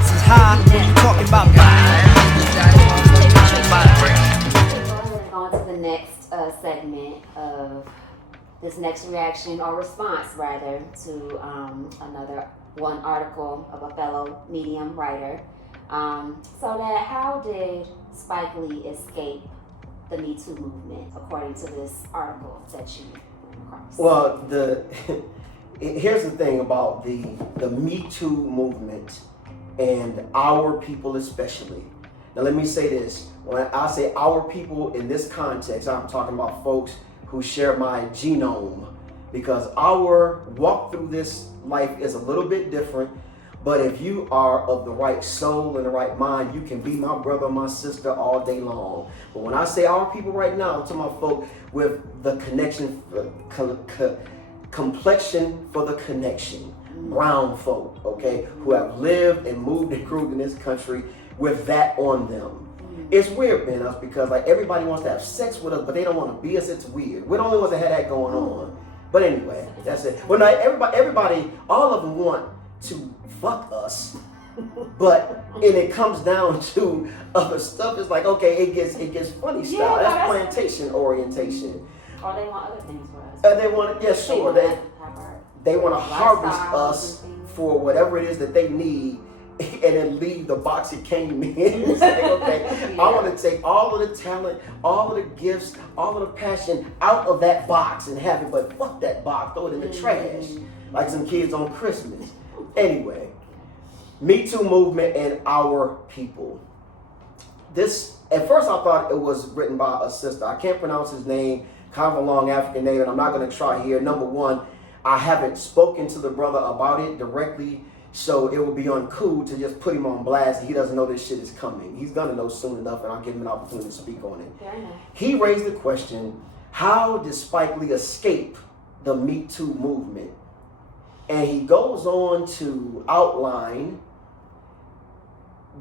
stakes is high when you're talking about Go on to the next segment of this next reaction or response, rather, to another one article of a fellow Medium writer. So that how did Spike Lee escape the Me Too movement, according to this article that you ran across? Well, here's the thing about the Me Too movement and our people especially. Now let me say this. When I say our people in this context, I'm talking about folks who share my genome, because our walk through this life is a little bit different. But if you are of the right soul and the right mind, you can be my brother or my sister all day long. But when I say our people right now, I'm talking about folk with the connection, complexion for the connection. Brown folk, okay, who have lived and moved and grew in this country with that on them. It's weird, man, us, because like everybody wants to have sex with us, but they don't want to be us. It's weird. We're the only ones that had that going on. But anyway, that's it. Well, not everybody, all of them want to fuck us, but and it comes down to other stuff. It's like, okay, it gets funny style. Yeah, that's plantation orientation. Or they want other things for us. They want, yeah, sure. They want to harvest us for whatever it is that they need, and then leave the box it came in. Say, okay, I want to take all of the talent, all of the gifts, all of the passion out of that box and have it, but fuck that box, throw it in the trash, like some kids on Christmas. Anyway, Me Too movement and our people. This, at first I thought it was written by a sister. I can't pronounce his name, kind of a long African name, and I'm not going to try here. Number one, I haven't spoken to the brother about it directly, so it would be uncool to just put him on blast. He doesn't know this shit is coming. He's going to know soon enough, and I'll give him an opportunity to speak on it. Fair enough. He raised the question, how did Spike Lee escape the Me Too movement? And he goes on to outline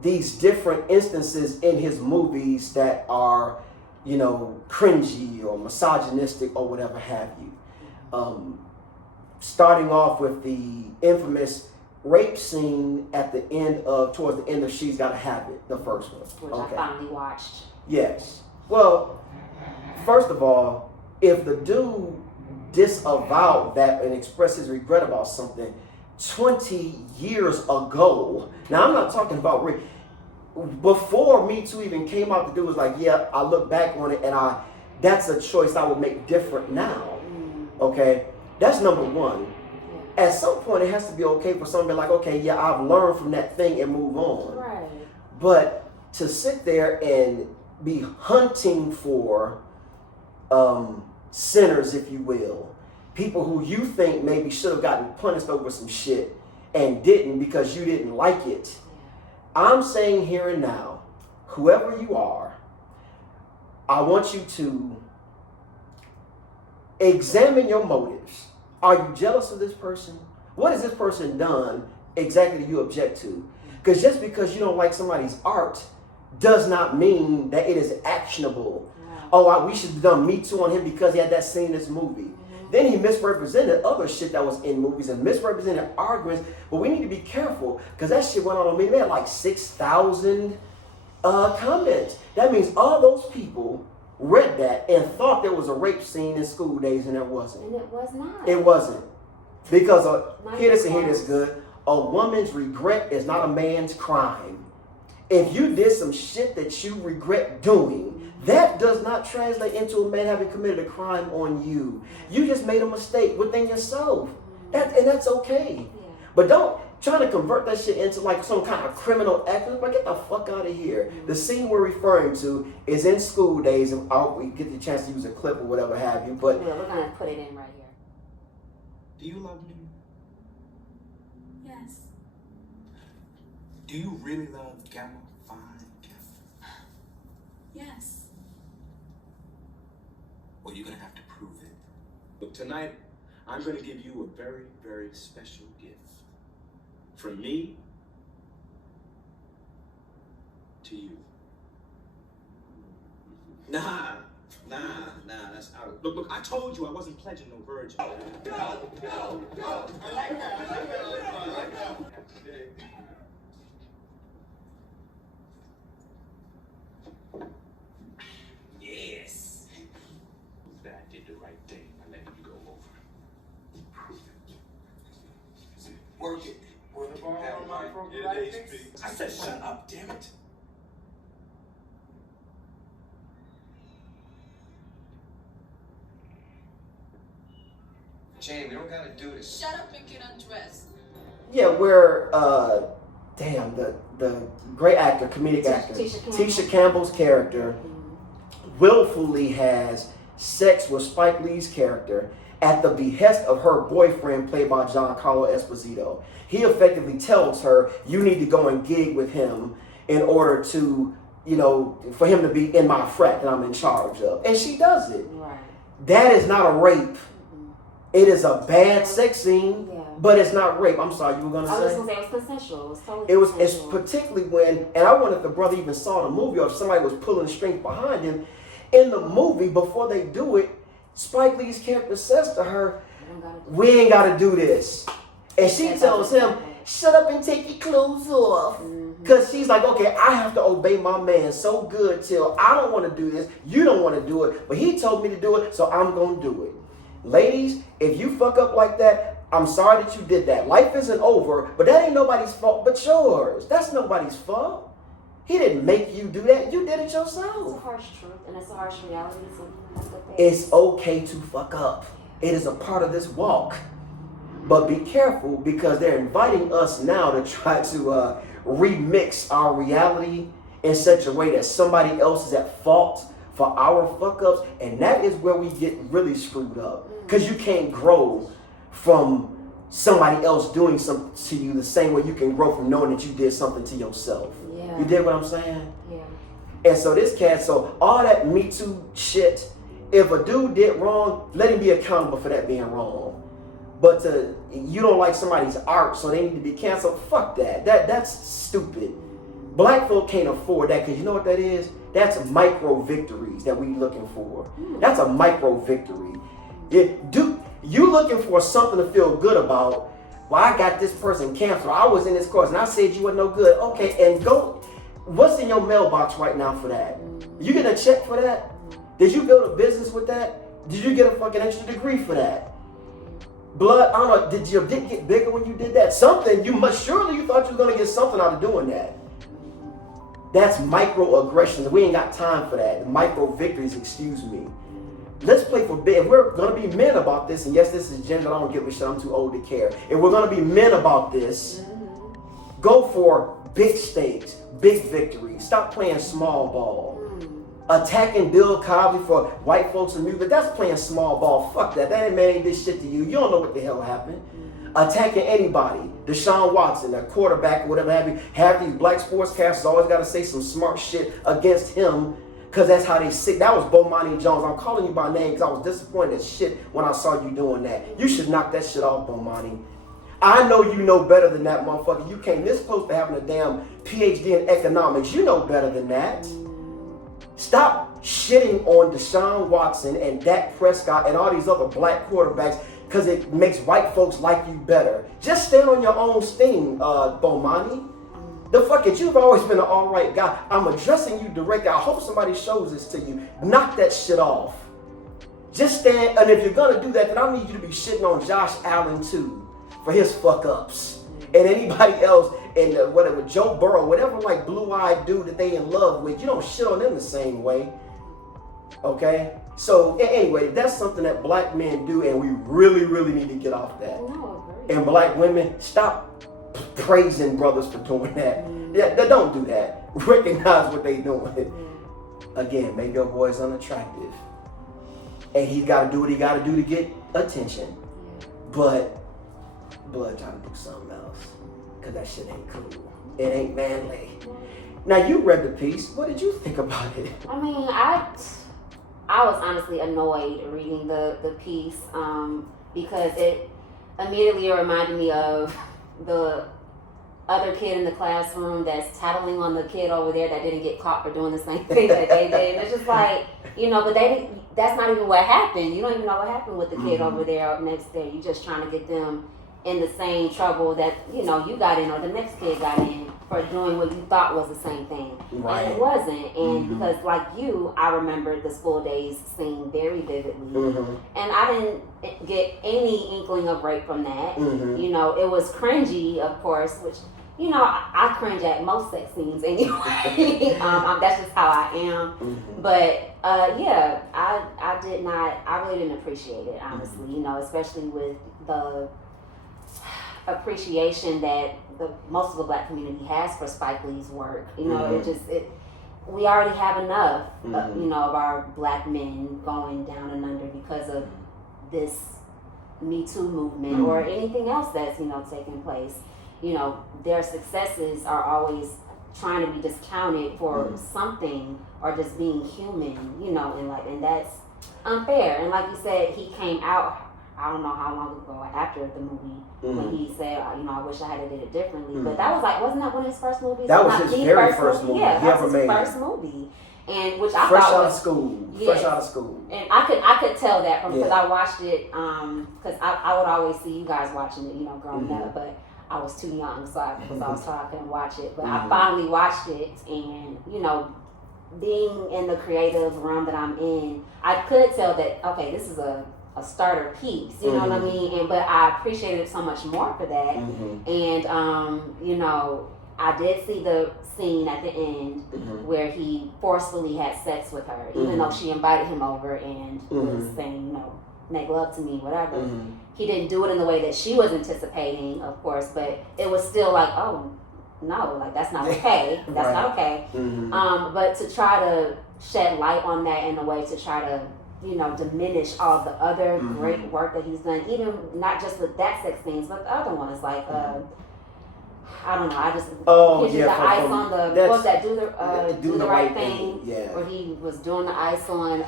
these different instances in his movies that are, you know, cringy or misogynistic or whatever have you. Starting off with the infamous rape scene at the end of, towards the end of She's Gotta Have It, the first one. Which I finally watched. Yes. Well, first of all, if the dude disavowed that and expressed his regret about something 20 years ago, now I'm not talking about before Me Too even came out, the dude was like, yeah, I look back on it and that's a choice I would make different now. Okay, that's number one. At some point it has to be okay for somebody like, okay, yeah, I've learned from that thing and move on. Right. But to sit there and be hunting for sinners, if you will, people who you think maybe should have gotten punished over some shit and didn't because you didn't like it. I'm saying here and now, whoever you are, I want you to examine your motives. Are you jealous of this person? What has this person done exactly that you object to? Because just because you don't like somebody's art does not mean that it is actionable. Oh, we should have done Me Too on him because he had that scene in this movie. Then he misrepresented other shit that was in movies and misrepresented arguments. But we need to be careful because that shit went on me. They had like 6,000 comments. That means all those people read that and thought there was a rape scene in School Days, and there wasn't. And it was not. It wasn't. Because hear this good. A woman's regret is not a man's crime. If you did some shit that you regret doing, that does not translate into a man having committed a crime on you. You just made a mistake within yourself. And that's okay. But don't try to convert that shit into like some kind of criminal act. Like, get the fuck out of here. The scene we're referring to is in School Days, and we get the chance to use a clip or whatever have you. But we're gonna put it in right here. Do you love me? Yes. Do you really love Gamma Phi Gamma? Yes. Well, you're gonna have to prove it. But tonight, I'm gonna give you a very, very special gift. From me to you. Nah, that's out. Look, I told you I wasn't pledging no virgin. Go. I like that. Work it. I said shut up, damn it. Jane, we don't gotta do this. Shut up and get undressed. Yeah, where damn, the great actor, comedic actor, Tisha Campbell's character willfully has sex with Spike Lee's character at the behest of her boyfriend, played by Giancarlo Esposito. He effectively tells her, you need to go and gig with him in order to, you know, for him to be in my frat that I'm in charge of. And she does it. Right. That is not a rape. It is a bad sex scene, but it's not rape. I'm sorry, you were going to say? I was going to say it was consensual. It was totally It's consensual. particularly when, and I wonder if the brother even saw the movie or if somebody was pulling strings behind him. In the movie, before they do it, Spike Lee's character says to her, we ain't got to do this. And she tells him, shut up and take your clothes off. Because she's like, okay, I have to obey my man so good till I don't want to do this. You don't want to do it. But he told me to do it, so I'm going to do it. Ladies, if you fuck up like that, I'm sorry that you did that. Life isn't over, but that ain't nobody's fault but yours. That's nobody's fault. He didn't make you do that. You did it yourself. It's a harsh truth, and it's a harsh reality. So you have to face. It's okay to fuck up. It is a part of this walk. But be careful, because they're inviting us now to try to remix our reality in such a way that somebody else is at fault for our fuck ups, and that is where we get really screwed up, because you can't grow from somebody else doing something to you the same way you can grow from knowing that you did something to yourself. You dig what I'm saying? Yeah. And so this cat, so all that Me Too shit, if a dude did wrong, let him be accountable for that being wrong. But you don't like somebody's art, so they need to be canceled. Fuck that. That's stupid. Black folk can't afford that, because you know what that is? That's micro victories that we looking for. That's a micro victory. You looking for something to feel good about. Well, I got this person canceled. I was in this course and I said you were no good. Okay, and go. What's in your mailbox right now for that? You get a check for that? Did you build a business with that? Did you get a fucking extra degree for that? Blood, I don't know, did your dick get bigger when you did that? Something, you thought you were gonna get something out of doing that. That's microaggressions. We ain't got time for that. Micro victories, excuse me. Let's play for big. If we're gonna be men about this, and yes, this is gender, I don't give a shit, I'm too old to care. If we're gonna be men about this, go for big stakes, big victories. Stop playing small ball. Attacking Bill Cosby for white folks in music, that's playing small ball. Fuck that. That man ain't this shit to you. You don't know what the hell happened. Attacking anybody. Deshaun Watson, a quarterback, whatever have you. Have these black sportscasters always got to say some smart shit against him, because that's how they sit. That was Bomani Jones. I'm calling you by name because I was disappointed as shit when I saw you doing that. You should knock that shit off, Bomani. I know you know better than that, motherfucker. You came this close to having a damn PhD in economics. You know better than that. Stop shitting on Deshaun Watson and Dak Prescott and all these other black quarterbacks because it makes white folks like you better. Just stand on your own steam, Bomani. The fuck it, you've always been an alright guy. I'm addressing you directly. I hope somebody shows this to you. Knock that shit off. Just stand, and if you're gonna do that, then I need you to be shitting on Josh Allen too for his fuck ups. And anybody else, and whatever, Joe Burrow, whatever like blue-eyed dude that they in love with, you don't shit on them the same way. Okay? So anyway, that's something that black men do, and we really, really need to get off that. And black women, stop praising brothers for doing that. Yeah, don't do that. Recognize what they doing. Again, make your boys unattractive. And he's got to do what he got to do to get attention. But blood trying to do something else, because that shit ain't cool. It ain't manly. Now, you read the piece. What did you think about it? I mean, I was honestly annoyed reading the piece because it immediately reminded me of the other kid in the classroom that's tattling on the kid over there that didn't get caught for doing the same thing that they did. And it's just like, but that's not even what happened. You don't even know what happened with the kid over there up next there. You just trying to get them in the same trouble that you got in or the next kid got in for doing what you thought was the same thing. Right. And it wasn't. And because like you, I remember the school days scene very vividly. And I didn't get any inkling of rape from that. It was cringy, of course, which I cringe at most sex scenes anyway. That's just how I am. But yeah, I did not. I really didn't appreciate it, honestly. Especially with the appreciation that most of the black community has for Spike Lee's work. We already have enough, of our black men going down and under because of this Me Too movement or anything else that's taking place. Their successes are always trying to be discounted for something or just being human, and that's unfair. And like you said, he came out, I don't know how long ago after the movie when he said, I wish I had did it differently. But that was wasn't that one of his first movies? That was his very first movie. Yeah, that was his made. first movie. And which I fresh thought out was of school. yes. Fresh out of school. And I could tell that from because I watched it because I would always see you guys watching it, growing up, but I was too young, so I was told I couldn't watch it. But I finally watched it, and being in the creative realm that I'm in, I could tell that okay, this is a starter piece, you know what I mean? But I appreciated it so much more for that. And I did see the scene at the end where he forcefully had sex with her, even though she invited him over and was saying, make love to me, whatever. He didn't do it in the way that she was anticipating, of course, but it was still like, oh no, that's not okay. That's not okay. But to try to shed light on that in a way to try to diminish all the other great work that he's done, even not just with that sex scenes, but the other ones, like I don't know, I just the ice on the what was that do the right thing, where he was doing the ice on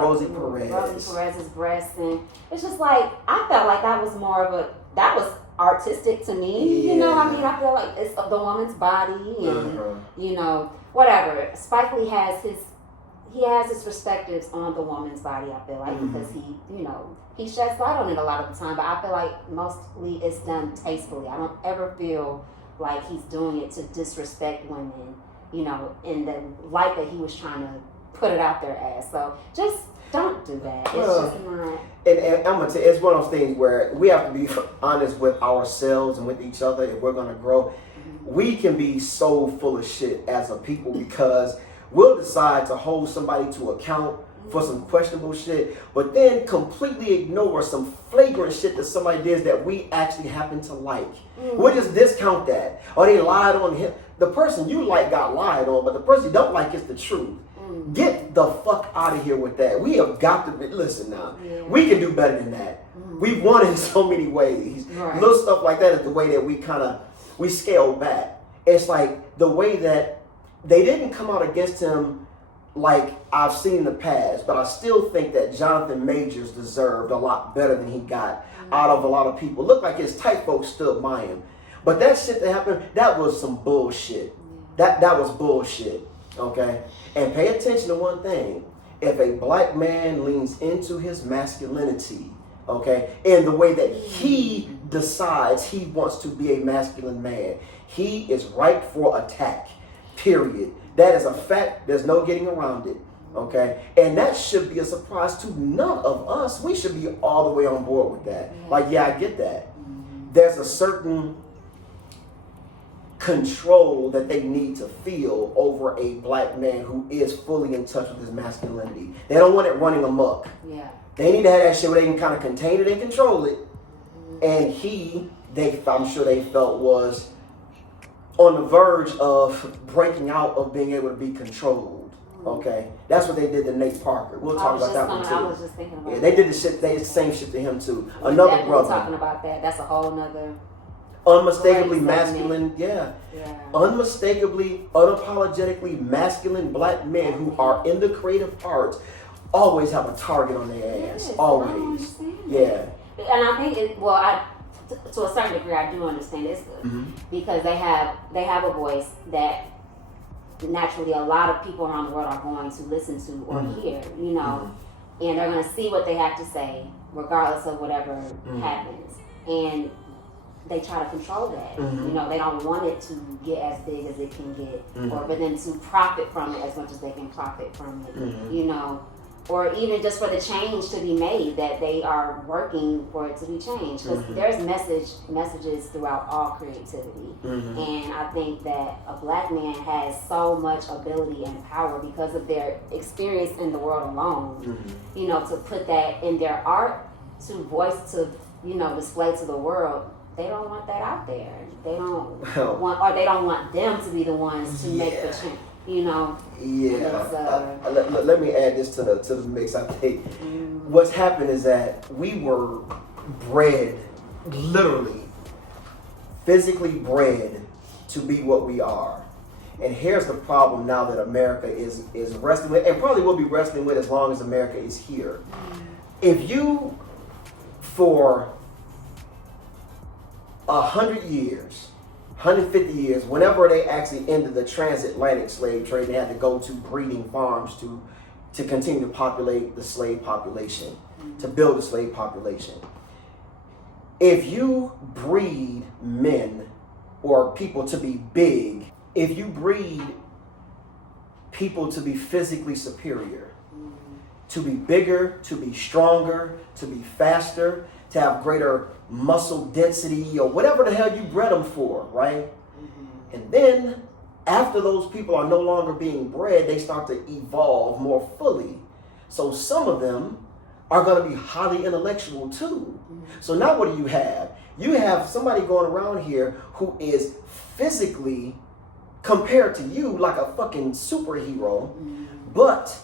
Rosie Perez's breast, and it's just like I felt like that was more of that was artistic to me, I feel like it's the woman's body and whatever. Spike Lee has his perspectives on the woman's body, I feel like, because he sheds light on it a lot of the time, but I feel like mostly it's done tastefully. I don't ever feel like he's doing it to disrespect women, in the light that he was trying to put it out there as. So just don't do that. It's just not. And I'm going to tell you, it's one of those things where we have to be honest with ourselves and with each other if we're going to grow. We can be so full of shit as a people because we'll decide to hold somebody to account for some questionable shit, but then completely ignore some flagrant shit that somebody does that we actually happen to like. We'll just discount that. Or they lied on him. The person you like got lied on, but the person you don't like is the truth. Get the fuck out of here with that. We have got to listen now. We can do better than that. We've won in so many ways. Little stuff like that is the way that we scale back. It's like the way that they didn't come out against him like I've seen in the past, but I still think that Jonathan Majors deserved a lot better than he got out of a lot of people. Looked like his tight folks stood by him. But that shit that happened, that was some bullshit. That was bullshit, okay? And pay attention to one thing. If a black man leans into his masculinity, okay, in the way that he decides he wants to be a masculine man, he is ripe for attack. Period. That is a fact. There's no getting around it. Okay? And that should be a surprise to none of us. We should be all the way on board with that. Like, I get that. There's a certain control that they need to feel over a black man who is fully in touch with his masculinity. They don't want it running amok. They need to have that shit where they can kind of contain it and control it. And I'm sure they felt was on the verge of breaking out of being able to be controlled. Okay, that's what they did to Nate Parker. We'll talk about that one too. I was just thinking about they did the same shit to him too. Another brother. Talking about that. That's a whole nother. Unmistakably masculine, unmistakably, unapologetically masculine black men who are in the creative arts always have a target on their ass. Always. And I think to a certain degree, I do understand this because they have a voice that naturally a lot of people around the world are going to listen to or hear, and they're going to see what they have to say, regardless of whatever happens. And they try to control that. You know, they don't want it to get as big as it can get, or for them to profit from it as much as they can profit from it. You know, or even just for the change to be made, that they are working for it to be changed. Because there's messages throughout all creativity. And I think that a black man has so much ability and power because of their experience in the world alone, you know, to put that in their art, to voice, to, you know, display to the world. They don't want that out there. They don't want, or they don't want them to be the ones to make the change. You know. Yeah. Let me add this to the mix. I think what's happened is that we were bred, literally, physically bred to be what we are. And here's the problem now that America is wrestling with, and probably will be wrestling with as long as America is here. If you, for 100 years, 150 years, whenever they actually ended the transatlantic slave trade, they had to go to breeding farms to continue to populate the slave population, to build the slave population. If you breed men or people to be big, if you breed people to be physically superior, to be bigger, to be stronger, to be faster, to have greater muscle density, or whatever the hell you bred them for, right? And then after those people are no longer being bred, they start to evolve more fully. So some of them are going to be highly intellectual too. So now what do you have? You have somebody going around here who is physically, compared to you, like a fucking superhero, but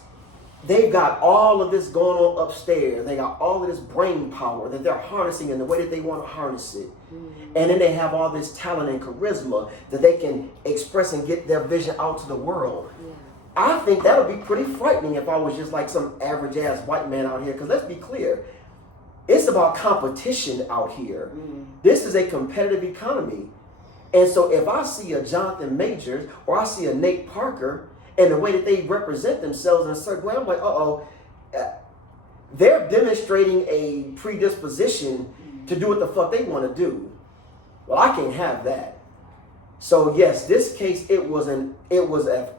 they've got all of this going on upstairs. They got all of this brain power that they're harnessing in the way that they want to harness it. And then they have all this talent and charisma that they can express and get their vision out to the world. I think that would be pretty frightening if I was just like some average ass white man out here. Because let's be clear, it's about competition out here. This is a competitive economy. And so if I see a Jonathan Majors or I see a Nate Parker, and the way that they represent themselves in a certain way, I'm like, they're demonstrating a predisposition to do what the fuck they want to do. Well, I can't have that. So yes, this case, it was an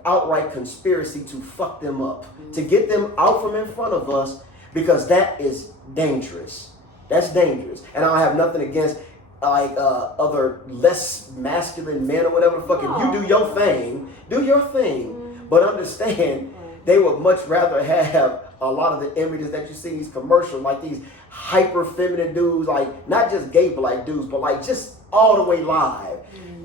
outright conspiracy to fuck them up, to get them out from in front of us, because that is dangerous. That's dangerous. And I don't have nothing against like other less masculine men or whatever the fuck. If you do your thing, do your thing. But understand, they would much rather have a lot of the images that you see in these commercials, like these hyper feminine dudes, like not just gay black dudes, but like just all the way live.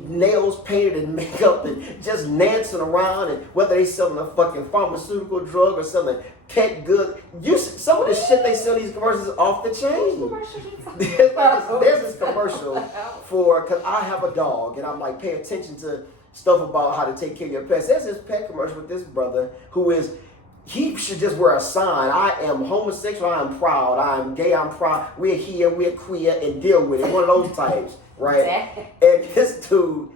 Nails painted and makeup and just dancing around, and whether they selling a fucking pharmaceutical drug or selling pet goods. Some of the shit they sell in these commercials is off the chain. There's this commercial for, because I have a dog and I'm like pay attention to stuff about how to take care of your pets. There's this pet commercial with this brother who is, he should just wear a sign. I am homosexual, I am proud, I am gay, I'm proud, we're here, we're queer, and deal with it. One of those types, right? And this dude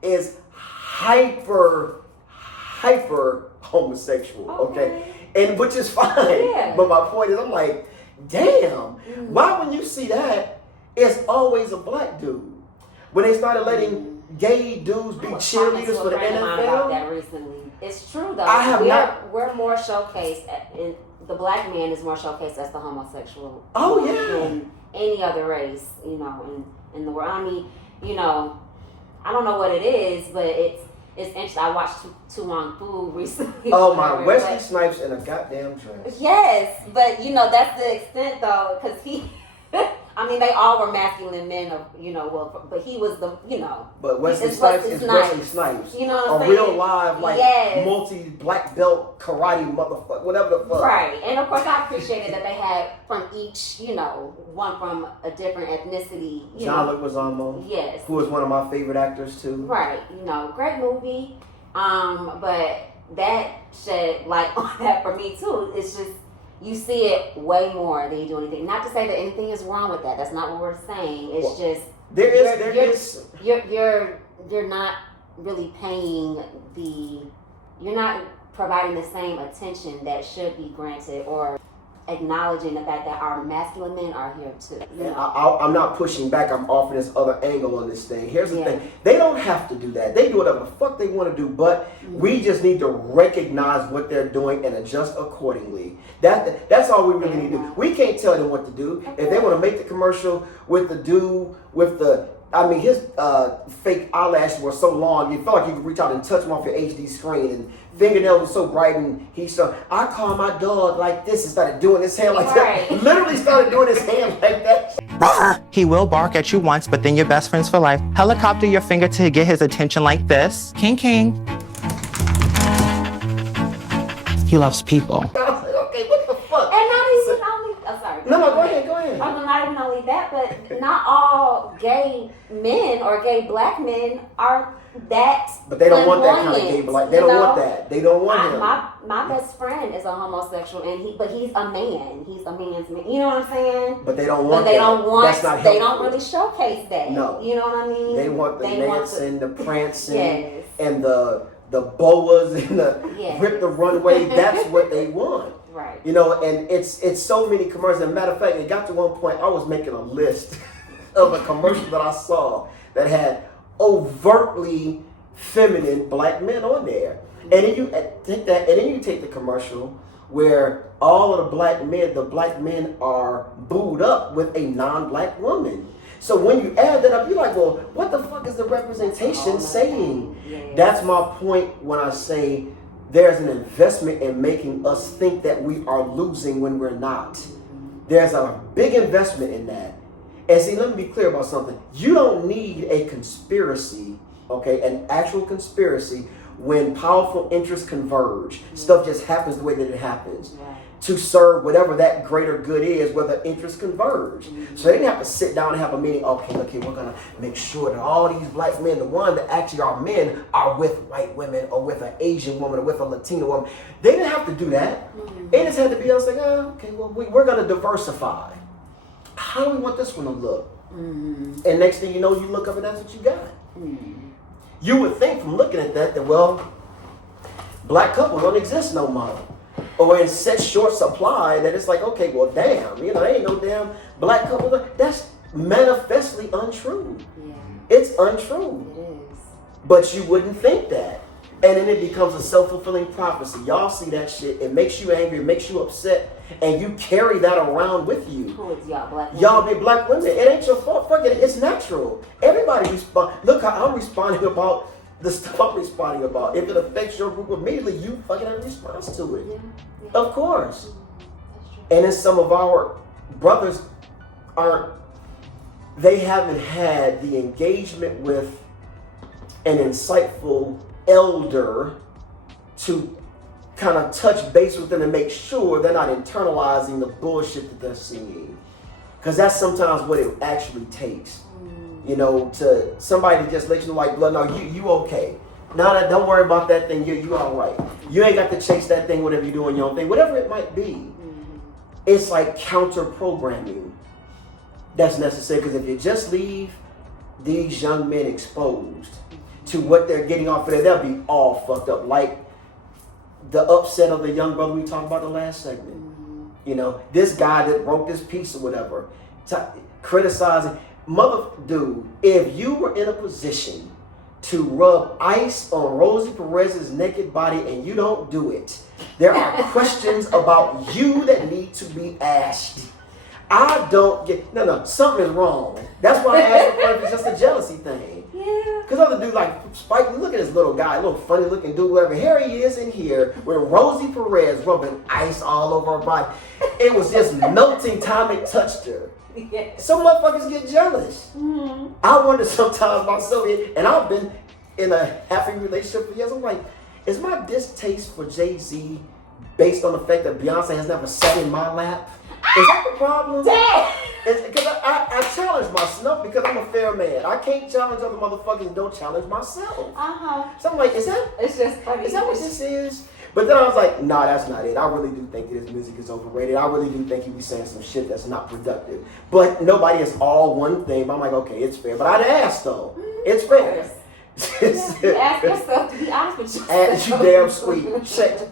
is hyper homosexual, okay? And which is fine. Yeah. But my point is, I'm like, damn, why when you see that, it's always a black dude? When they started letting gay dudes be cheerleaders for the NFL. About that recently. It's true though. We're more showcased, and the black man is more showcased as the homosexual. Than any other race, you know, in the world. I mean, you know, I don't know what it is, but it's interesting. I watched Tu Wong Fu recently. Oh my, Wesley Snipes in a goddamn dress. Yes, but you know that's the extent though, because he. I mean, they all were masculine men, you know. Well, but he was the, you know. But Wesley Snipes is Wesley Snipes. You know what I'm saying? A real live, like multi-black belt karate motherfucker, whatever the fuck. Right, and of course I appreciated that they had from each, you know, one from a different ethnicity. John Leguizamo. Yes. Who is one of my favorite actors too. Right, you know, great movie. But that shed light on that for me too. It's just. You see it way more than you do anything. Not to say that anything is wrong with that. That's not what we're saying. It's just you're not really paying you're not providing the same attention that should be granted, or acknowledging the fact that our masculine men are here too. You And know? I'm not pushing back. I'm offering this other angle on this thing. Here's the Yeah. thing. They don't have to do that. They do whatever the fuck they want to do. But we just need to recognize what they're doing and adjust accordingly. That's all we really need to do. We can't tell them what to do. If they want to make the commercial with the dude with the, I mean, his fake eyelashes were so long, you felt like you could reach out and touch him off your HD screen, and fingernails were so bright, and he said, I call my dog like this, and started doing his hair like Right. that. Literally started doing his hair like that. He will bark at you once, but then you're best friends for life. Helicopter your finger to get his attention like this. King, king. He loves people. I was like, okay, what the fuck? And not even only, oh, sorry. No, go ahead. Not even only that, but not all gay men or gay black men are that. But they don't want that kind of gay flamboyant, black. They you don't know? want that. They don't want him. My best friend is a homosexual, and but he's a man. He's a man's man. You know what I'm saying? But they don't want But they that. don't want. That's not They helpful. don't really showcase that. No. You know what I mean? They want the dancing, the prancing, Yes. and the boas and the Yes. rip the runway. That's what they want. Right. You know, and it's so many commercials. As a matter of fact, it got to one point I was making a list of a commercial that I saw that had overtly feminine black men on there. And then you take that, and then you take the commercial where all of the black men are booed up with a non-black woman. So when you add that up, you're like, well, what the fuck is the representation saying? Yeah. That's my point when I say there's an investment in making us think that we are losing when we're not. There's a big investment in that. And see, let me be clear about something. You don't need a conspiracy, okay, an actual conspiracy, when powerful interests converge. Stuff just happens the way that it happens. Right. To serve whatever that greater good is, where the interests converge. So they didn't have to sit down and have a meeting. Okay, look here, we're gonna make sure that all these black men, the ones that actually are men, are with white women or with an Asian woman or with a Latino woman. They didn't have to do that. They just had to be us like, okay, well, we're gonna diversify. How do we want this one to look? And next thing you know, you look up and that's what you got. You would think from looking at that, well, black couples don't exist no more. Or in such short supply that it's like, okay, well, damn, there ain't no damn black couple. That's manifestly untrue. Yeah. It's untrue. It is. But you wouldn't think that. And then it becomes a self-fulfilling prophecy. Y'all see that shit. It makes you angry. It makes you upset. And you carry that around with you. Who is y'all, black women? Y'all be black women. It ain't your fault. Fuck it. It's natural. Everybody respond. Look how I'm responding about the stuff I'm responding about. If it affects your group immediately, you fucking have a response to it. Yeah. Of course. That's true. And then some of our brothers they haven't had the engagement with an insightful elder to kind of touch base with them and make sure they're not internalizing the bullshit that they're seeing. Because that's sometimes what it actually takes. To somebody to just let you know, like, blood, no, you okay. No, don't worry about that thing. You all right. You ain't got to chase that thing, whatever you're doing your own thing, whatever it might be. It's like counter programming that's necessary. Because if you just leave these young men exposed to what they're getting off of there, they'll be all fucked up. Like the upset of the young brother we talked about the last segment. This guy that wrote this piece or whatever, criticizing. Mother, dude, if you were in a position to rub ice on Rosie Perez's naked body and you don't do it, there are questions about you that need to be asked. I don't get, no, something is wrong. That's why I asked if it's just a jealousy thing. Yeah. Because other dudes like Spike, look at this little guy, little funny looking dude, whatever. Here he is in here with Rosie Perez rubbing ice all over her body. It was just melting time it touched her. Yeah. Some motherfuckers get jealous. I wonder sometimes myself, and I've been in a happy relationship for years. I'm like, is my distaste for Jay-Z based on the fact that Beyonce has never sat in my lap? Is that the problem? Because I challenge myself because I'm a fair man. I can't challenge other motherfuckers and don't challenge myself. So I'm like, is that funny. is that what this is? But then I was like, nah, that's not it. I really do think that his music is overrated. I really do think he be saying some shit that's not productive. But nobody is all one thing. But I'm like, okay, it's fair. But I'd ask though. It's fair. You ask yourself to be honest with yourself. You damn sweet.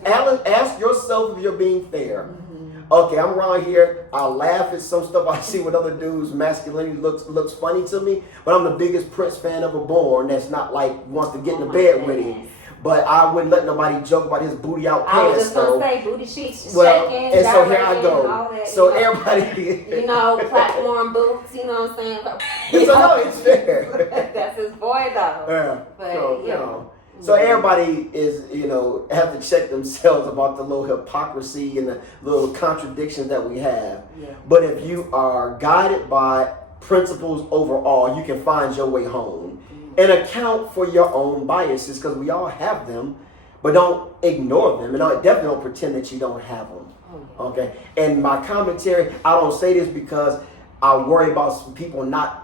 Alan, ask yourself if you're being fair. Okay, I'm around here. I laugh at some stuff I see with other dudes. Masculinity looks funny to me, but I'm the biggest Prince fan ever born. That's not like wants to get in the bed with him. But I wouldn't let nobody joke about his booty out I was pants. just gonna say booty cheeks, Well, shaking, and so here I gyrating, go. all that, So you know, everybody, you know, platform boots. You know what I'm saying? so no, it's fair. That's his boy though. Yeah. But So, you know. So everybody is, have to check themselves about the little hypocrisy and the little contradictions that we have. Yeah. But if you are guided by principles overall, you can find your way home and account for your own biases, because we all have them, but don't ignore them, and definitely don't pretend that you don't have them. Okay. And my commentary, I don't say this because I worry about people not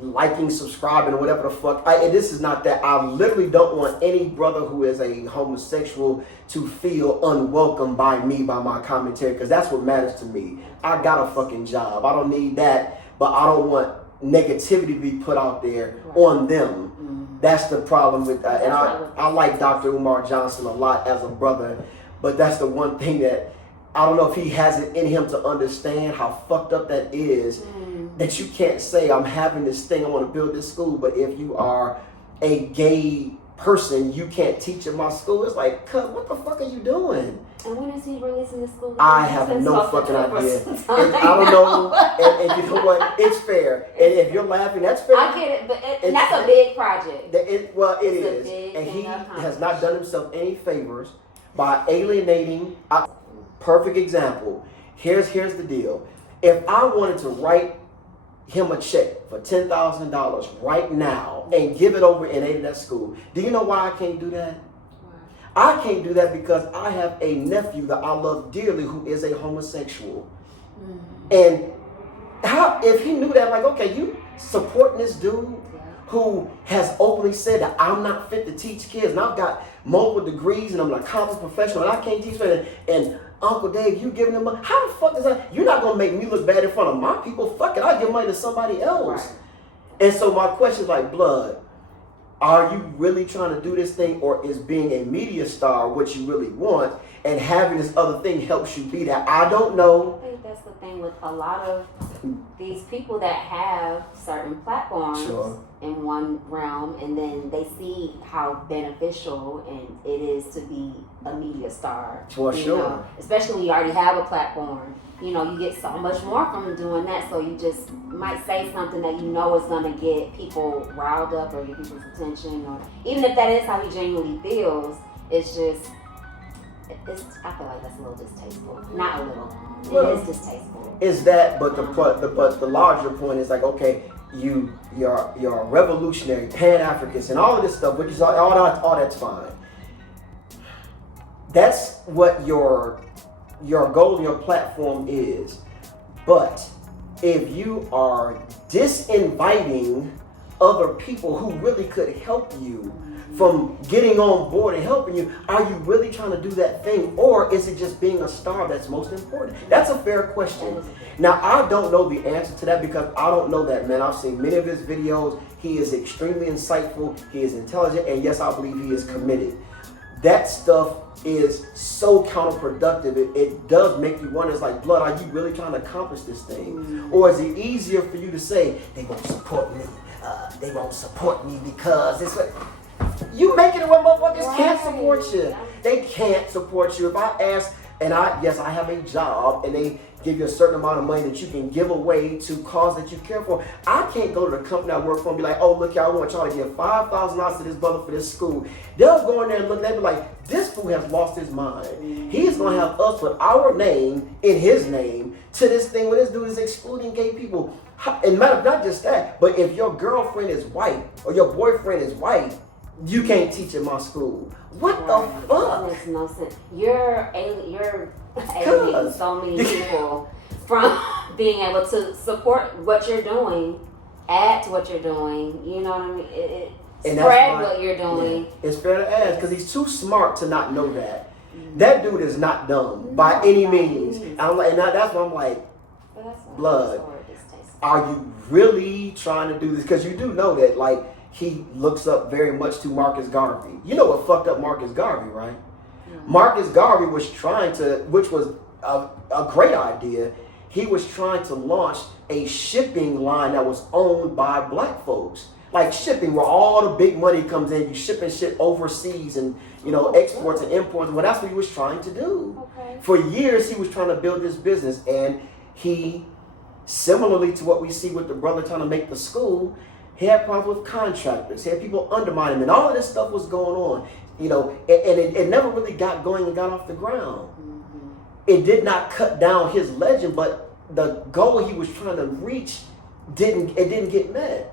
liking, subscribing, or whatever the fuck. This is not that. I literally don't want any brother who is a homosexual to feel unwelcome by me, by my commentary, because that's what matters to me. I got a fucking job. I don't need that, but I don't want negativity to be put out there on them. That's the problem with and I like Dr. Umar Johnson a lot as a brother, but that's the one thing that I don't know if he has it in him to understand how fucked up that is. That you can't say, I'm having this thing, I want to build this school, but if you are a gay person, you can't teach in my school. It's like, what the fuck are you doing? And when is he releasing the school? I have no fucking idea. I don't know. And you know what? It's fair. And if you're laughing, that's fair. I get it, but that's a big project. It is. And he has not done himself any favors by alienating. Perfect example. Here's the deal. If I wanted to write him a check for $10,000 right now and give it over in that school, do you know why I can't do that? I can't do that because I have a nephew that I love dearly who is a homosexual. And how, if he knew that, like, okay, you supporting this dude who has openly said that I'm not fit to teach kids, and I've got multiple degrees and I'm an accomplished professional and I can't teach them, and Uncle Dave, you giving them money? How the fuck is that? You're not gonna make me look bad in front of my people. Fuck it, I'll give money to somebody else. Right. And so my question is like, blood, are you really trying to do this thing, or is being a media star what you really want, and having this other thing helps you be that? I don't know. I think that's the thing with a lot of these people that have certain platforms in one realm, and then they see how beneficial and it is to be a media star. For sure. Know? Especially when you already have a platform. You know, you get so much more from doing that, so you just might say something that you know is going to get people riled up or get people's attention, or even if that is how he genuinely feels, it's just, I feel like that's a little distasteful. Not a little. It is distasteful. Is that, but the larger point is like, okay, you're a revolutionary, Pan-Africanist, and all of this stuff, which is all that's fine. That's what your goal and your platform is. But if you are disinviting other people who really could help you from getting on board and helping you, are you really trying to do that thing, or is it just being a star that's most important? That's a fair question. Now, I don't know the answer to that because I don't know that man. I've seen many of his videos. He is extremely insightful. He is intelligent, and yes, I believe he is committed. That stuff is so counterproductive. It does make you wonder, it's like, blood, are you really trying to accomplish this thing? Or is it easier for you to say, they won't support me, because it's like, you making it where motherfuckers can't support you. They can't support you. If I ask, and I have a job, and they give you a certain amount of money that you can give away to cause that you care for, I can't go to the company I work for and be like, oh, look, y'all, I want y'all to give $5,000 to this brother for this school. They'll go in there and look, they'll be like, this fool has lost his mind. He's going to have us put our name in his name to this thing where this dude is excluding gay people. And not just that, but if your girlfriend is white or your boyfriend is white, you can't teach in my school. What the fuck? That makes no sense. You're alienating so many people from being able to support what you're doing, add to what you're doing. You know what I mean? Spread what you're doing. Yeah. It's fair to ask because he's too smart to not know that. That dude is not dumb by any means. And that's why I'm like, blood. Are you really trying to do this? Because you do know that, like, he looks up very much to Marcus Garvey. You know what fucked up Marcus Garvey, right? Yeah. Marcus Garvey was trying to, which was a great idea. He was trying to launch a shipping line that was owned by black folks. Like shipping, where all the big money comes in, you shipping shit overseas and exports and imports. Well, that's what he was trying to do. Okay. For years, he was trying to build this business, and he, similarly to what we see with the brother trying to make the school, he had problems with contractors. He had people undermine him, and all of this stuff was going on. And it never really got going and got off the ground. Mm-hmm. It did not cut down his legend, but the goal he was trying to reach didn't get met.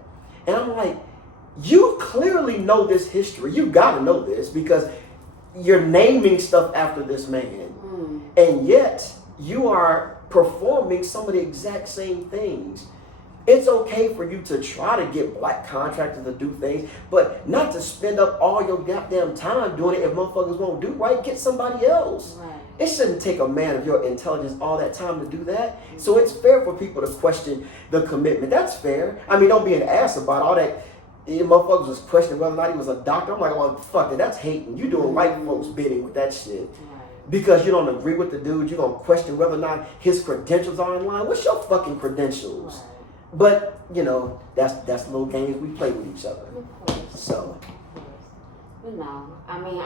And I'm like, you clearly know this history. You got to know this because you're naming stuff after this man. Mm. And yet you are performing some of the exact same things. It's okay for you to try to get black contractors to do things, but not to spend up all your goddamn time doing it. If motherfuckers won't do right, get somebody else. Right. It shouldn't take a man of your intelligence all that time to do that. So it's fair for people to question the commitment. That's fair. I mean, don't be an ass about all that. Motherfuckers was questioning whether or not he was a doctor. I'm like, well, fuck it, that's hating. You doing white folks bidding with that shit. Right. Because you don't agree with the dude, you're going to question whether or not his credentials are in line. What's your fucking credentials? Right. But, that's the little games we play with each other. Of course. So. Of course. But no, I mean,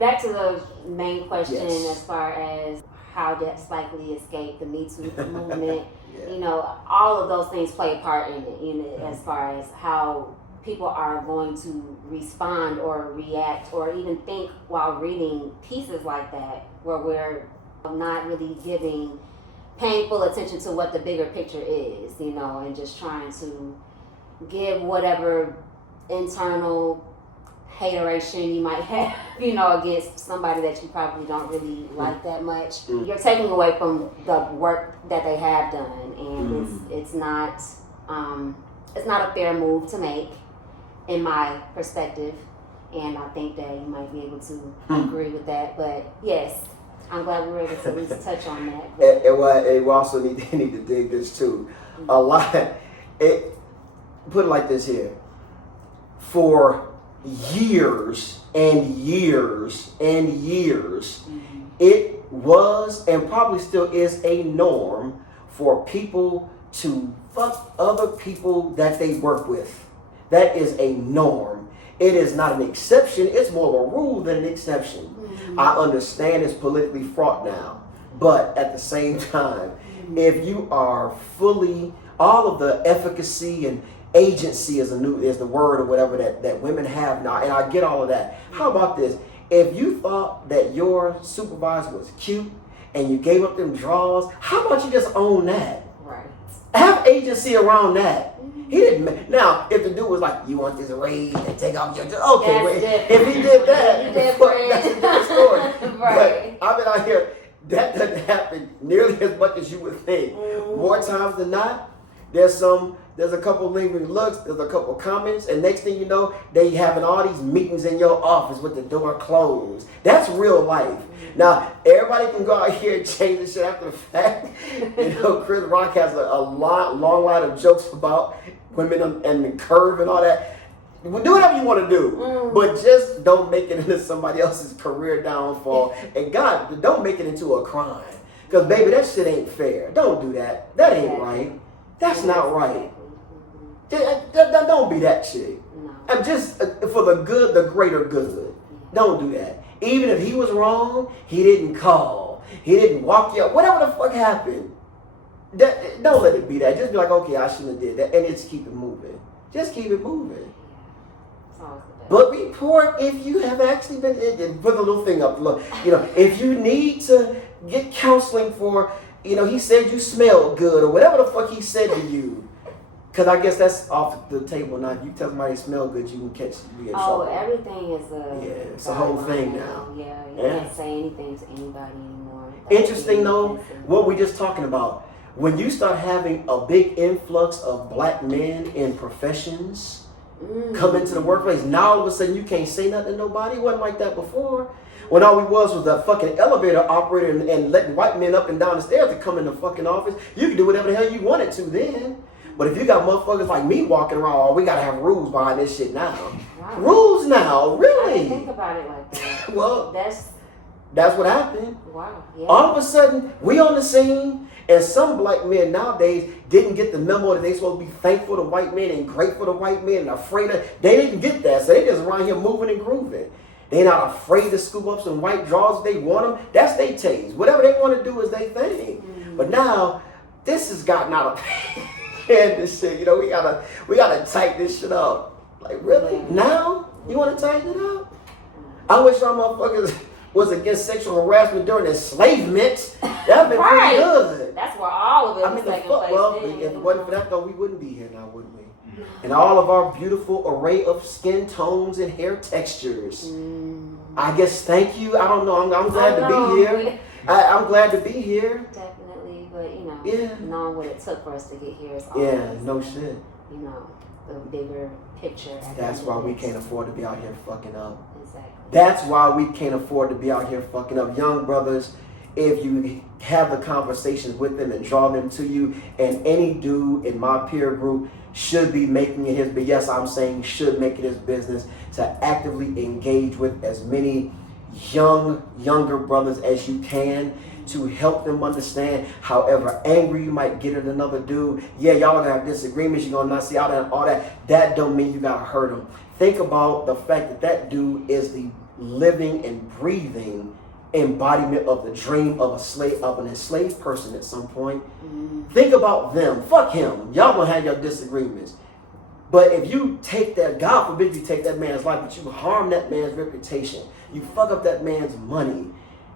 back to the main question as far as how that Spike Lee escaped the Me Too movement. Yeah. All of those things play a part in it, as far as how people are going to respond or react or even think while reading pieces like that, where we're not really paying full attention to what the bigger picture is, and just trying to give whatever internal hateration you might have, against somebody that you probably don't really like that much. Mm. You're taking away from the work that they have done, and it's not a fair move to make, in my perspective. And I think that you might be able to agree with that. But yes, I'm glad we were able to at least touch on that. And we also need to dig this too. Mm-hmm. A lot. Put it like this here. For years and years and years, it was and probably still is a norm for people to fuck other people that they work with. That is a norm. It is not an exception. It's more of a rule than an exception. Mm-hmm. I understand it's politically fraught now, but at the same time, if you are fully, all of the efficacy and agency is the word or whatever that women have now, and I get all of that. How about this? If you thought that your supervisor was cute and you gave up them draws, how about you just own that? Right. Have agency around that. He didn't. Now, if the dude was like, "You want this raise and take off your," okay, well, if he did that, that's a different story. Right. But I've been out here. That doesn't happen nearly as much as you would think. More times than not, there's a couple lingering looks, there's a couple comments, and next thing you know, they having all these meetings in your office with the door closed. That's real life. Now, everybody can go out here and change this shit after the fact. Chris Rock has a long line of jokes about women and the curve and all that. Do whatever you want to do, but just don't make it into somebody else's career downfall. And God, don't make it into a crime. Because, baby, that shit ain't fair. Don't do that. That ain't right. That's not right. Don't be that shit. I'm just for the good, the greater good. Don't do that. Even if he was wrong, he didn't call. He didn't walk you up. Whatever the fuck happened. Don't let it be that. Just be like, okay, I shouldn't have did that. And just keep it moving. Just keep it moving. But report if you have actually been, put a little thing up. Look, if you need to get counseling for, he said you smell good or whatever the fuck he said to you. Because I guess that's off the table now. If you tell somebody smell good, you can get in trouble. Everything is it's a whole thing now. Yeah, you can't say anything to anybody anymore. Interesting though, what we're just talking about. When you start having a big influx of black men in professions come into the workplace, now all of a sudden you can't say nothing to nobody. It wasn't like that before. When all we was a fucking elevator operator and letting white men up and down the stairs to come in the fucking office. You could do whatever the hell you wanted to then. But if you got motherfuckers like me walking around, we gotta have rules behind this shit now. Wow. Rules now, really? I didn't think about it like that. Well, that's That's what happened. Wow. Yeah. All of a sudden, we on the scene, and some black men nowadays didn't get the memo that they supposed to be thankful to white men and grateful to white men and afraid of. They didn't get that, so they just around here moving and grooving. They not afraid to scoop up some white drawers if they want them. That's their taste. Whatever they want to do is their thing. Mm-hmm. But now, this has gotten out of hand. This shit, we gotta tighten this shit up. Like really? Yeah. Now you want to tighten it up? I wish y'all motherfuckers was against sexual harassment during enslavement. That'd been Right. pretty good. That's where all of it I was mean, the taking fuck, place. well, then, if you it wasn't for know. that though, we wouldn't be here now, wouldn't we? And all of our beautiful array of skin tones and hair textures. I guess, thank you. I don't know. I'm glad to be here. I'm glad to be here. Definitely, but you know, Yeah. knowing what it took for us to get here is Yeah, always, no shit. you know, the bigger picture. at the That's end why of we it. can't afford to be out here fucking up. Exactly. That's why we can't afford to be out here fucking up. Young brothers, if you have the conversations with them and draw them to you, and any dude in my peer group should be making it his, but yes, I'm saying should make it his business to actively engage with as many younger brothers as you can to help them understand, however angry you might get at another dude. Yeah, y'all gonna have disagreements, you're gonna not see all that. That don't mean you gotta hurt him. Think about the fact that that dude is the living and breathing embodiment of the dream of an enslaved person at some point. Think about them. Fuck him. Y'all gonna have your disagreements. But if you take that, God forbid you take that man's life, but you harm that man's reputation, you fuck up that man's money,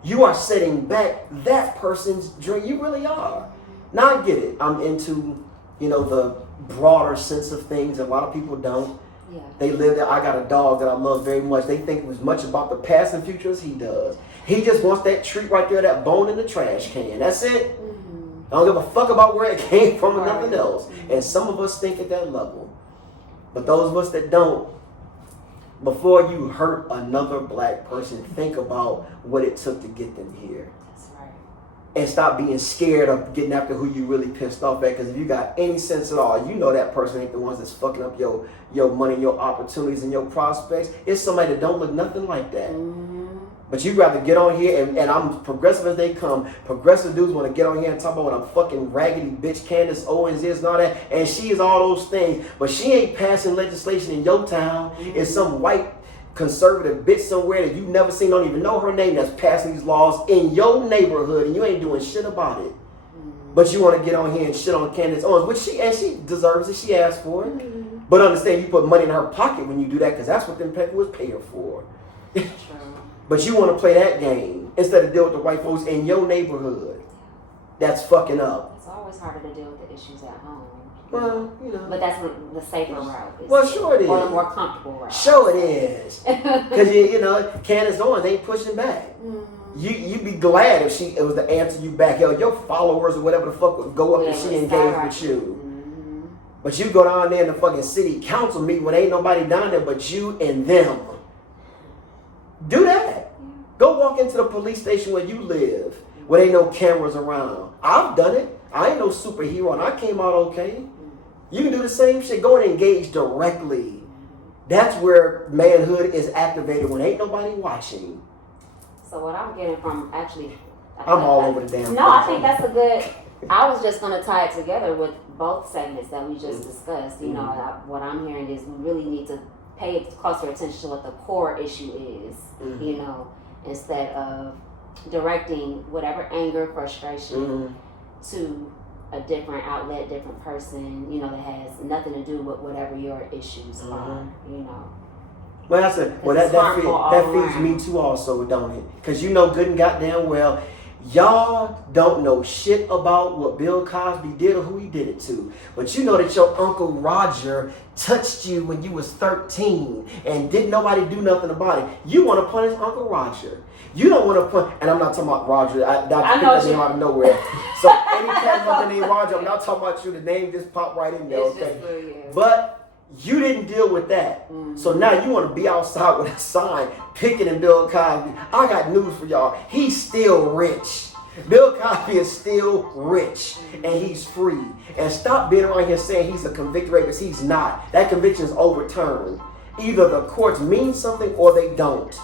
you are setting back that person's dream. You really are. Now I get it. I'm into, the broader sense of things. A lot of people don't. Yeah. They live there. I got a dog that I love very much. They think as much about the past and future as he does. He just wants that treat right there, that bone in the trash can. That's it. I don't give a fuck about where it came from or nothing else. And some of us think at that level. But those of us that don't, before you hurt another black person, think about what it took to get them here. That's right. And stop being scared of getting after who you really pissed off at. Because if you got any sense at all, you know that person ain't the ones that's fucking up your money, your opportunities, and your prospects. It's somebody that don't look nothing like that. But you'd rather get on here, and I'm progressive as they come. Progressive dudes want to get on here and talk about what a fucking raggedy bitch Candace Owens is and all that. And she is all those things. But she ain't passing legislation in your town. It's some white conservative bitch somewhere that you've never seen, don't even know her name, that's passing these laws in your neighborhood, and you ain't doing shit about it. But you want to get on here and shit on Candace Owens, which she deserves it. She asked for it. But understand, you put money in her pocket when you do that, because that's what them people was paying for. But you want to play that game instead of deal with the white folks in your neighborhood. That's fucking up. It's always harder to deal with the issues at home. Well, But that's the safer route. Well, sure it is. Or the more comfortable route. Sure it is. Because, Candace Owens ain't pushing back. You'd be glad if it was to answer you back. Yo, your followers or whatever the fuck would go up and she engaged with you. But you go down there in the fucking city council meeting when ain't nobody down there but you and them. Do that. Go walk into the police station where you live, where ain't no cameras around. I've done it. I ain't no superhero and I came out okay. You can do the same shit. Go and engage directly. That's where manhood is activated when ain't nobody watching. So what I'm getting from actually... I'm all over the damn No, I think that's a good... I was just going to tie it together with both segments that we just discussed. What I'm hearing is we really need to pay closer attention to what the core issue is, instead of directing whatever anger, frustration to a different outlet, different person, that has nothing to do with whatever your issues are, Well, that feeds me too also, don't it? Because good and goddamn well, y'all don't know shit about what Bill Cosby did or who he did it to. But you know that your Uncle Roger touched you when you was 13 and didn't nobody do nothing about it. You want to punish Uncle Roger. You don't want to punish, and I'm not talking about Roger. I picked that name out of nowhere. So anytime about the name Roger, I'm not talking about you. The name just popped right in there. Okay? But you didn't deal with that. So now you want to be outside with a sign picking at Bill Cosby. I got news for y'all. He's still rich. Bill Cosby is still rich and he's free. And stop being around here saying he's a convicted rapist. He's not. That conviction is overturned. Either the courts mean something or they don't.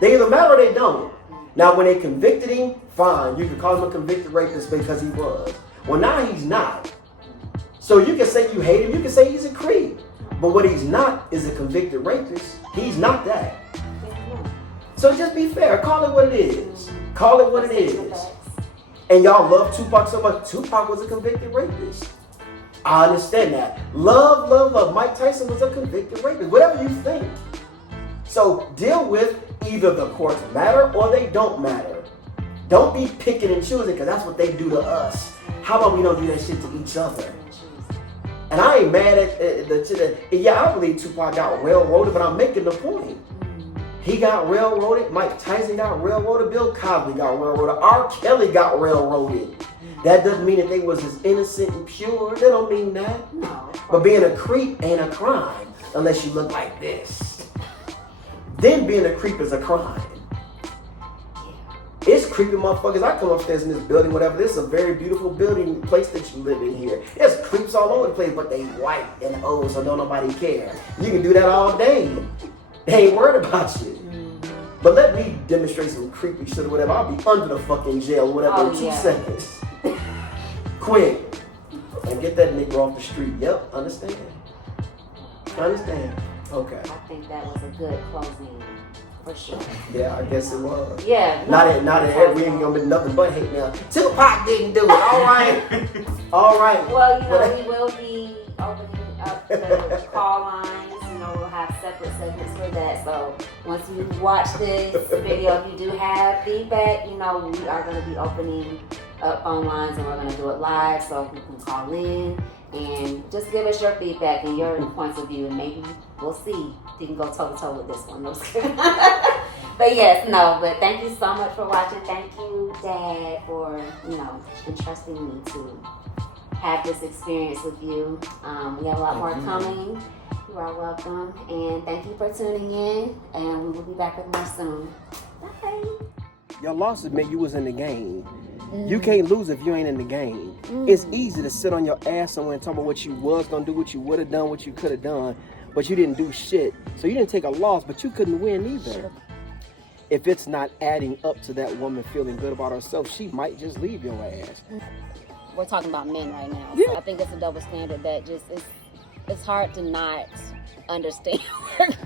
They either matter or they don't. Now, when they convicted him, fine. You can call him a convicted rapist because he was. Well, now he's not. So you can say you hate him. You can say he's a creep. But what he's not is a convicted rapist. He's not that. So just be fair. Call it what it is. Call it what it is. And y'all love Tupac so much. Tupac was a convicted rapist. I understand that. Love. Mike Tyson was a convicted rapist. Whatever you think. So deal with either the courts matter or they don't matter. Don't be picking and choosing because that's what they do to us. How about we don't do that shit to each other? And I ain't mad at I believe Tupac got railroaded, but I'm making the point. He got railroaded. Mike Tyson got railroaded. Bill Cosby got railroaded. R. Kelly got railroaded. That doesn't mean that they was as innocent and pure. That don't mean that. No. But being a creep ain't a crime unless you look like this. Then being a creep is a crime. It's creepy motherfuckers. I come upstairs in this building, whatever. This is a very beautiful building place that you live in here. There's creeps all over the place, but they white and old, so don't nobody care. You can do that all day. They ain't worried about you. But let me demonstrate some creepy shit or whatever. I'll be under the fucking jail or whatever in 2 seconds. Quick. And get that nigga off the street. Yep, understand. Understand. Okay. I think that was a good closing. For sure. Yeah, I guess it was. Yeah. Not that we ain't gonna be nothing but hate now. Tupac didn't do it. All right. All right. Well, we will be opening up the call lines. We'll have separate segments for that. So once you watch this video, if you do have feedback, we are going to be opening up phone lines and we're going to do it live so you can call in and just give us your feedback and your points of view, and maybe we'll see if you can go toe to toe with this one. But yes, but thank you so much for watching. Thank you, Dad, for entrusting me to have this experience with you. We have a lot more coming. You are welcome, and thank you for tuning in, and we will be back with more soon. Bye. Your losses meant you was in the game. You can't lose if you ain't in the game. It's easy to sit on your ass somewhere and talk about what you was gonna do, what you would have done, what you could have done, but you didn't do shit. So you didn't take a loss, but you couldn't win either. If it's not adding up to that woman feeling good about herself, she might just leave your ass. We're talking about men right now. Yeah. So I think it's a double standard that just it's hard to not understand.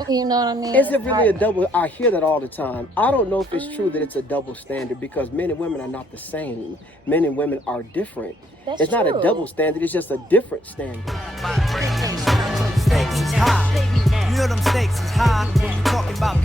You know what I mean? Is it really a double? I hear that all the time. I don't know if it's true that it's a double standard because men and women are not the same. Men and women are different. It's not a double standard, it's just a different standard. Stakes is high. You know them stakes is high when you talking about